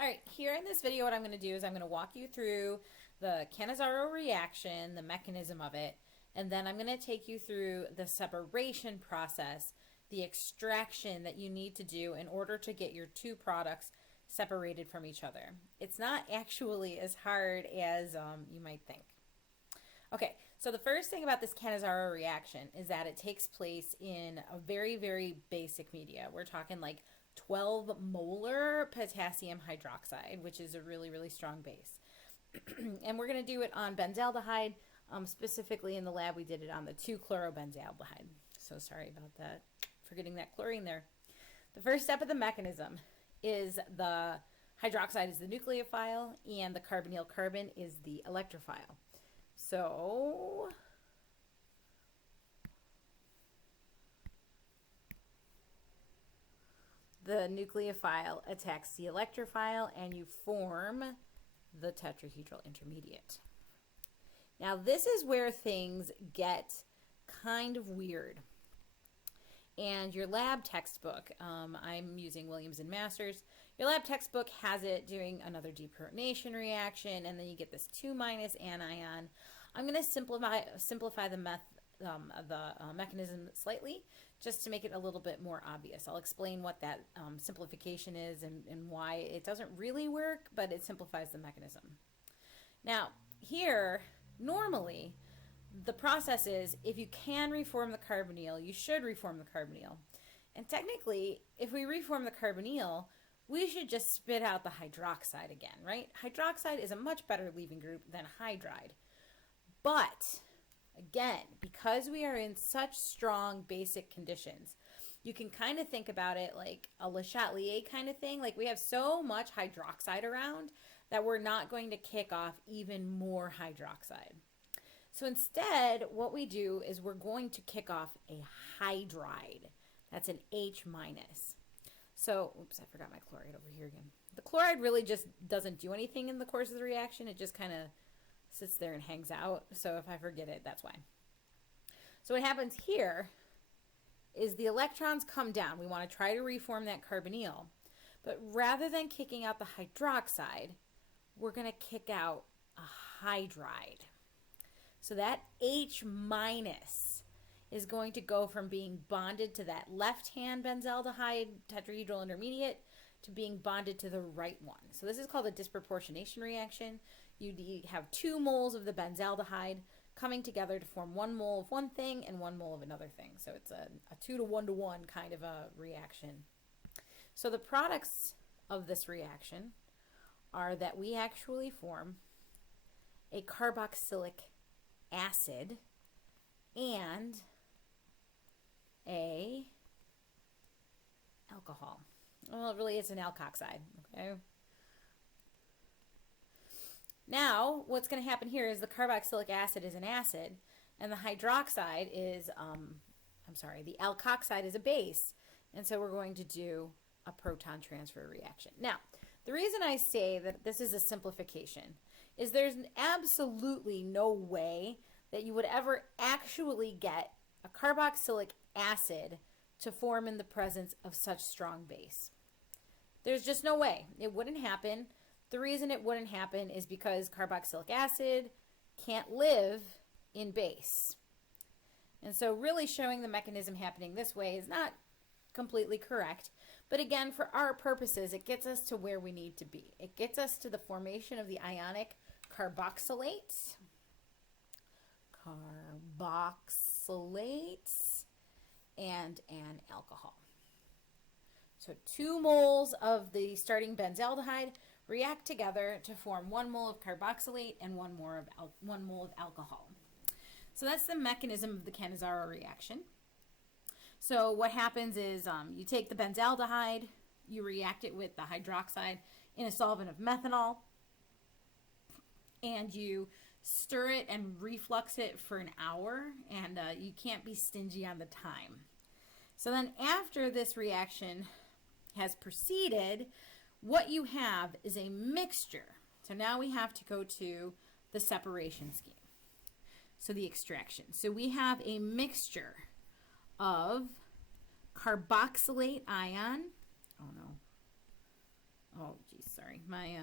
All right, here in this video, what I'm going to do is I'm going to walk you through the Cannizzaro reaction, the mechanism of it, and then I'm going to take you through the separation process, the extraction that you need to do in order to get your two products separated from each other. It's not actually as hard as you might think. Okay, so the first thing about this Cannizzaro reaction is that it takes place in a very, very basic media. We're talking like 12 molar potassium hydroxide, which is a really, really strong base. And we're going to do it on benzaldehyde. Specifically in the lab, we did it on the 2-chlorobenzaldehyde. So sorry about that, for getting that chlorine there. The first step of the mechanism is the hydroxide is the nucleophile and the carbonyl carbon is the electrophile. So the nucleophile attacks the electrophile and you form the tetrahedral intermediate. Now this is where things get kind of weird. And your lab textbook, I'm using Williams and Masters, your lab textbook has it doing another deprotonation reaction, and then you get this 2- anion. I'm going to simplify the mechanism slightly, just to make it a little bit more obvious. I'll explain what that simplification is and why it doesn't really work, but it simplifies the mechanism. Now, here, normally, the process is, if you can reform the carbonyl, you should reform the carbonyl. And technically, if we reform the carbonyl, we should just spit out the hydroxide again, right? Hydroxide is a much better leaving group than hydride. But, again, because we are in such strong basic conditions, you can kind of think about it like a Le Chatelier kind of thing. Like we have so much hydroxide around that we're not going to kick off even more hydroxide. So instead, what we do is we're going to kick off a hydride. That's an H-. So, oops, I forgot my chloride over here again. The chloride really just doesn't do anything in the course of the reaction. It just kind of sits there and hangs out. So if I forget it, that's why. So what happens here is the electrons come down. We want to try to reform that carbonyl. But rather than kicking out the hydroxide, we're going to kick out a hydride. So that H- is going to go from being bonded to that left-hand benzaldehyde tetrahedral intermediate to being bonded to the right one. So this is called a disproportionation reaction. You have 2 moles of the benzaldehyde coming together to form 1 mole of one thing and 1 mole of another thing. So it's a 2 to 1 to 1 kind of a reaction. So the products of this reaction are that we actually form a carboxylic acid and a alcohol. Well, really it's an alkoxide, okay? Now, what's going to happen here is the carboxylic acid is an acid and the hydroxide is, the alkoxide is a base. And so we're going to do a proton transfer reaction. Now, the reason I say that this is a simplification is there's absolutely no way that you would ever actually get a carboxylic acid to form in the presence of such strong base. There's just no way. It wouldn't happen. The reason it wouldn't happen is because carboxylic acid can't live in base. And so really showing the mechanism happening this way is not completely correct. But again, for our purposes, it gets us to where we need to be. It gets us to the formation of the ionic carboxylates. And an alcohol. So 2 moles of the starting benzaldehyde react together to form 1 mole of carboxylate and 1 mole of alcohol. So that's the mechanism of the Cannizzaro reaction. So what happens is you take the benzaldehyde, you react it with the hydroxide in a solvent of methanol, and you stir it and reflux it for an hour, and you can't be stingy on the time. So then after this reaction has proceeded, what you have is a mixture. So now we have to go to the separation scheme. So the extraction. So we have a mixture of carboxylate ion, oh no, Oh, geez, sorry. My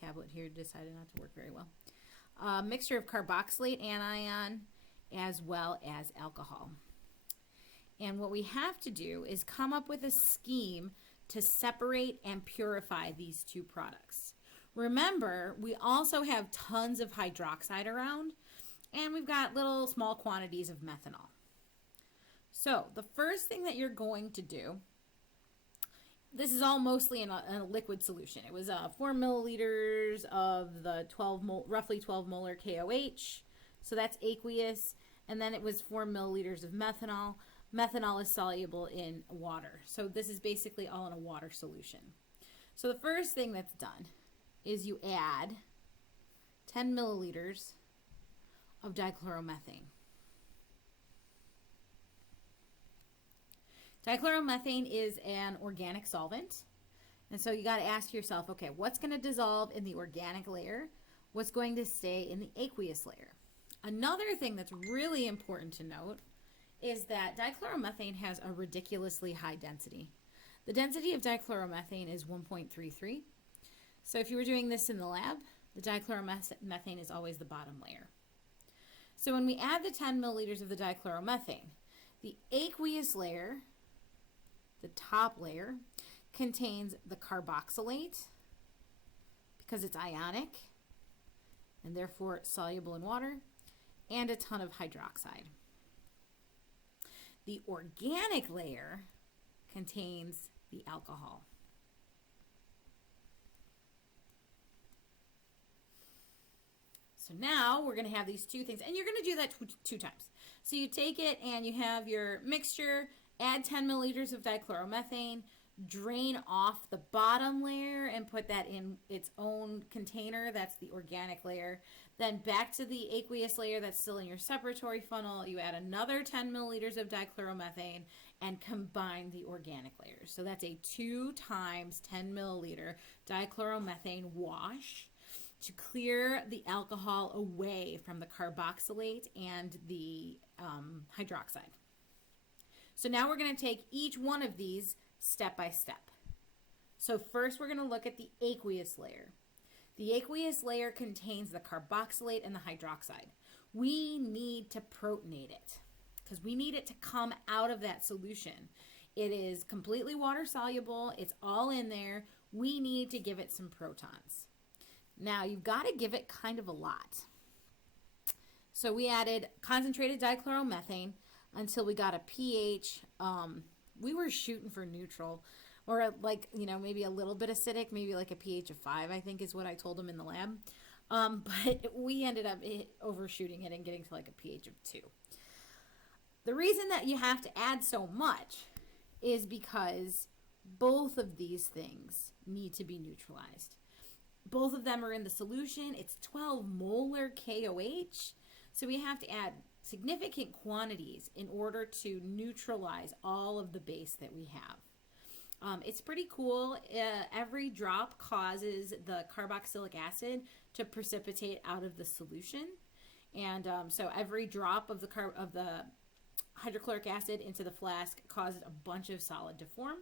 tablet here decided not to work very well. Mixture of carboxylate anion as well as alcohol. And what we have to do is come up with a scheme to separate and purify these two products. Remember, we also have tons of hydroxide around, and we've got little small quantities of methanol. So the first thing that you're going to do, this is all mostly in a liquid solution. It was 4 milliliters of the roughly 12 molar KOH, so that's aqueous, and then it was 4 milliliters of methanol. Methanol is soluble in water, so this is basically all in a water solution. So the first thing that's done is you add 10 milliliters of dichloromethane. Dichloromethane is an organic solvent, and so you got to ask yourself, okay, what's going to dissolve in the organic layer? What's going to stay in the aqueous layer? Another thing that's really important to note is that dichloromethane has a ridiculously high density. The density of dichloromethane is 1.33. So if you were doing this in the lab, the dichloromethane is always the bottom layer. So when we add the 10 milliliters of the dichloromethane, the aqueous layer, the top layer, contains the carboxylate because it's ionic and therefore soluble in water, and a ton of hydroxide. The organic layer contains the alcohol. So now we're going to have these two things, and you're going to do that two times. So you take it and you have your mixture, add 10 milliliters of dichloromethane, drain off the bottom layer and put that in its own container. That's the organic layer. Then back to the aqueous layer that's still in your separatory funnel, you add another 10 milliliters of dichloromethane and combine the organic layers. So that's a 2 times 10 milliliter dichloromethane wash to clear the alcohol away from the carboxylate and the hydroxide. So now we're going to take each one of these step by step. So first we're going to look at the aqueous layer. The aqueous layer contains the carboxylate and the hydroxide. We need to protonate it because we need it to come out of that solution. It is completely water soluble. It's all in there. We need to give it some protons. Now you've got to give it kind of a lot. So we added concentrated dichloromethane until we got a pH. We were shooting for neutral, or like, maybe a little bit acidic, maybe like a pH of 5, I think is what I told them in the lab. But we ended up overshooting it and getting to like a pH of 2. The reason that you have to add so much is because both of these things need to be neutralized. Both of them are in the solution. It's 12 molar KOH. So we have to add significant quantities in order to neutralize all of the base that we have. It's pretty cool. Every drop causes the carboxylic acid to precipitate out of the solution. And so every drop of the hydrochloric acid into the flask causes a bunch of solid to form.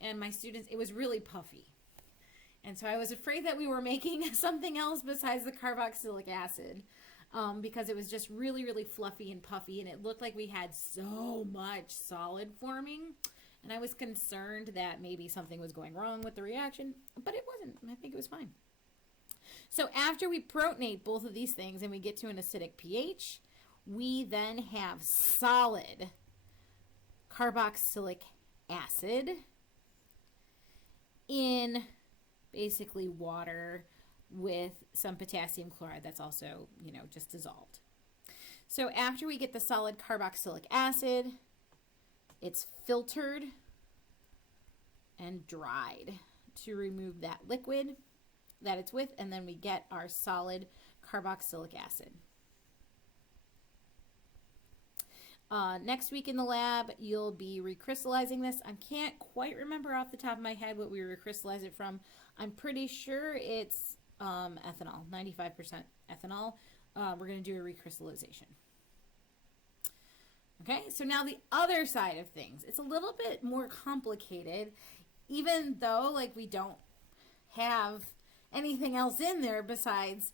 And my students, it was really puffy. And so I was afraid that we were making something else besides the carboxylic acid. Because it was just really, really fluffy and puffy, and it looked like we had so much solid forming, and I was concerned that maybe something was going wrong with the reaction, but it wasn't. I think it was fine. So after we protonate both of these things and we get to an acidic pH, we then have solid carboxylic acid in basically water with some potassium chloride that's also, just dissolved. So after we get the solid carboxylic acid, it's filtered and dried to remove that liquid that it's with, and then we get our solid carboxylic acid. Next week in the lab, you'll be recrystallizing this. I can't quite remember off the top of my head what we recrystallize it from. I'm pretty sure it's ethanol, 95% ethanol. We're going to do a recrystallization. Okay, so now the other side of things. It's a little bit more complicated, even though we don't have anything else in there besides,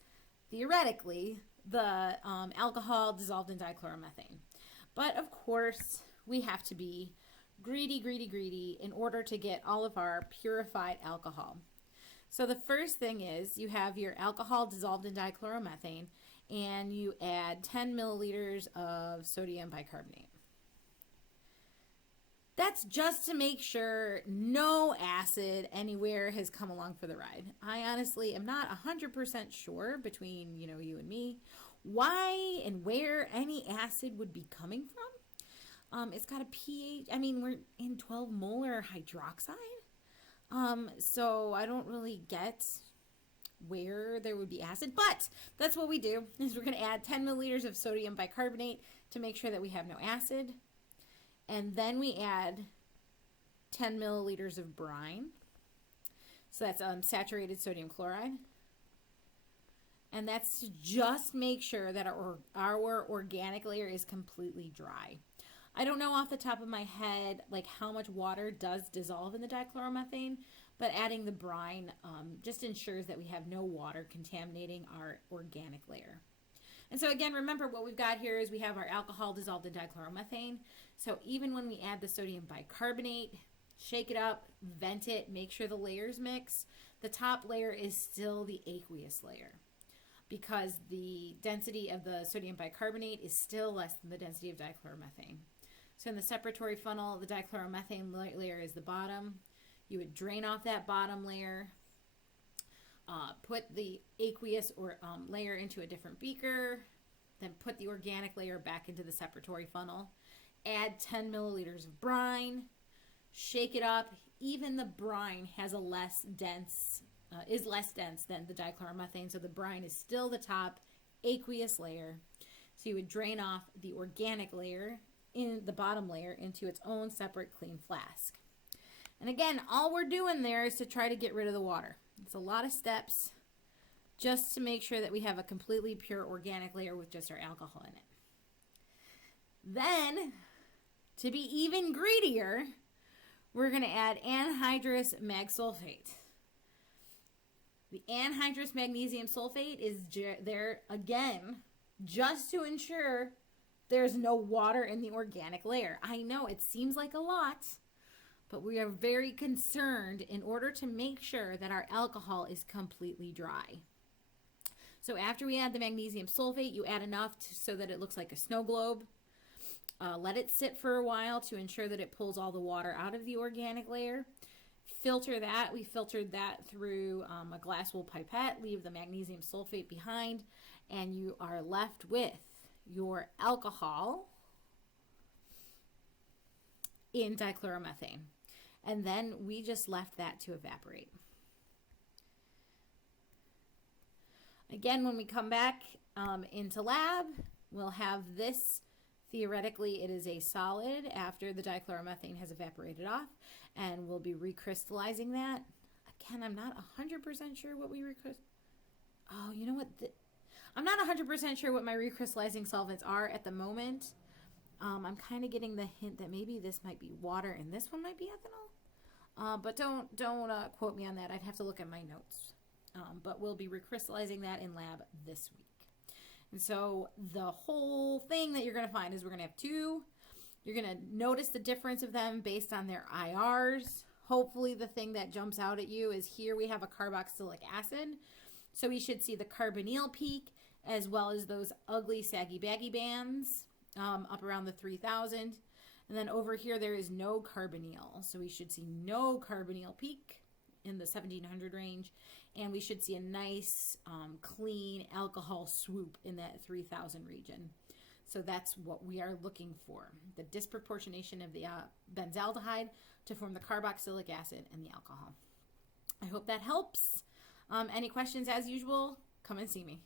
theoretically, the alcohol dissolved in dichloromethane. But of course, we have to be greedy in order to get all of our purified alcohol. So the first thing is you have your alcohol dissolved in dichloromethane, and you add 10 milliliters of sodium bicarbonate. That's just to make sure no acid anywhere has come along for the ride. I honestly am not 100% sure, between you and me, why and where any acid would be coming from. It's got a pH, we're in 12 molar hydroxide. So I don't really get where there would be acid, but that's what we do, is we're going to add 10 milliliters of sodium bicarbonate to make sure that we have no acid. And then we add 10 milliliters of brine. So that's saturated sodium chloride. And that's to just make sure that our organic layer is completely dry. I don't know off the top of my head like how much water does dissolve in the dichloromethane, but adding the brine just ensures that we have no water contaminating our organic layer. And so again, remember what we've got here is we have our alcohol dissolved in dichloromethane. So even when we add the sodium bicarbonate, shake it up, vent it, make sure the layers mix, the top layer is still the aqueous layer, because the density of the sodium bicarbonate is still less than the density of dichloromethane. So in the separatory funnel, the dichloromethane layer is the bottom. You would drain off that bottom layer, put the aqueous layer into a different beaker, then put the organic layer back into the separatory funnel, add 10 milliliters of brine, shake it up. Even the brine has a is less dense than the dichloromethane, so the brine is still the top aqueous layer. So you would drain off the organic layer in the bottom layer into its own separate clean flask. And again, all we're doing there is to try to get rid of the water. It's a lot of steps just to make sure that we have a completely pure organic layer with just our alcohol in it. Then, to be even greedier, we're going to add anhydrous magsulfate. The anhydrous magnesium sulfate is there, again, just to ensure there's no water in the organic layer. I know it seems like a lot, but we are very concerned in order to make sure that our alcohol is completely dry. So after we add the magnesium sulfate, you add enough so that it looks like a snow globe. Let it sit for a while to ensure that it pulls all the water out of the organic layer. Filter that. We filtered that through a glass wool pipette. Leave the magnesium sulfate behind, and you are left with your alcohol in dichloromethane. And then we just left that to evaporate. Again, when we come back into lab, we'll have this. Theoretically, it is a solid after the dichloromethane has evaporated off, and we'll be recrystallizing that. Again, I'm not 100% sure what we Oh, you know what? I'm not 100% sure what my recrystallizing solvents are at the moment. I'm kind of getting the hint that maybe this might be water and this one might be ethanol. But don't quote me on that. I'd have to look at my notes. But we'll be recrystallizing that in lab this week. And so the whole thing that you're going to find is we're going to have two. You're going to notice the difference of them based on their IRs. Hopefully the thing that jumps out at you is here we have a carboxylic acid. So we should see the carbonyl peak as well as those ugly saggy baggy bands up around the 3000. And then over here there is no carbonyl. So we should see no carbonyl peak in the 1700 range. And we should see a nice clean alcohol swoop in that 3000 region. So that's what we are looking for. The disproportionation of the benzaldehyde to form the carboxylic acid and the alcohol. I hope that helps. Any questions, as usual, come and see me.